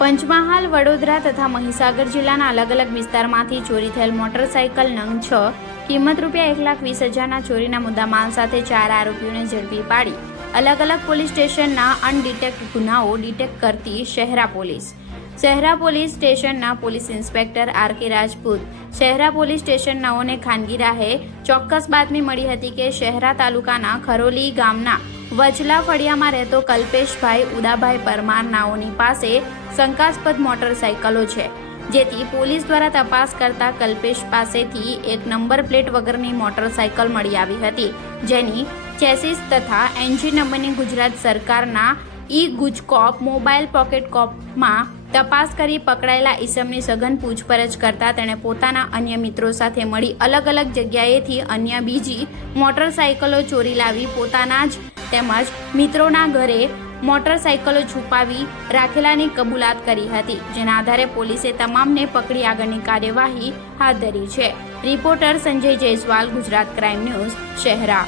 પંચમહાલ, વડોદરા તથા મહીસાગર જિલ્લાના અલગ અલગ વિસ્તારમાંથી ચોરી થયેલ મોટરસાયકલ નંગ છ, કિંમત રૂપિયા એક લાખ વીસ હજારના ચોરીના મુદ્દામાલ સાથે ચાર આરોપીઓને ઝડપી પાડી. અલગ અલગ પોલીસ સ્ટેશનના અનડિટેક્ટ ગુનાઓ ડિટેક્ટ કરતી શહેરા પોલીસ. શહેરા પોલીસ સ્ટેશનના police inspector R K Rajput. Shahera police station નવોને ખાનગી રાહે ચોક્કસ બાતમી મળી હતી કે શહેરા તાલુકાના ખરોલી ગામના વચલા ફળિયામાં રહેતો કલ્પેશભાઈ ઉદાભાઈ પરમાર નાઓની પાસે શંકાસ્પદ મોટરસાયકલો છે. જેથી પોલીસ દ્વારા તપાસ કરતા કલ્પેશ પાસેથી એક નંબર પ્લેટ વગરની મોટરસાયકલ મળી આવી હતી, જેની ચેસિસ તથા એન્જિન નંબરની ગુજરાત સરકારના ઈ ગુજકોપ મોબાઈલ પોકેટ કોપમાં તપાસ કરી પકડાયેલા ઈસમની સઘન પૂછપરછ કરતા તેણે પોતાના અન્ય મિત્રો સાથે મળી અલગ અલગ જગ્યાએથી અન્ય બીજી મોટરસાયકલો ચોરી લાવી પોતાના જ તેમજ મિત્રોના ઘરે મોટરસાયકલો છુપાવી રાખેલાની કબૂલાત કરી હતી, જેના આધારે પોલીસે તમામને પકડી આગળની કાર્યવાહી હાથ ધરી છે. Reporter Sanjay Jaiswal, Gujarat crime news, Shahera.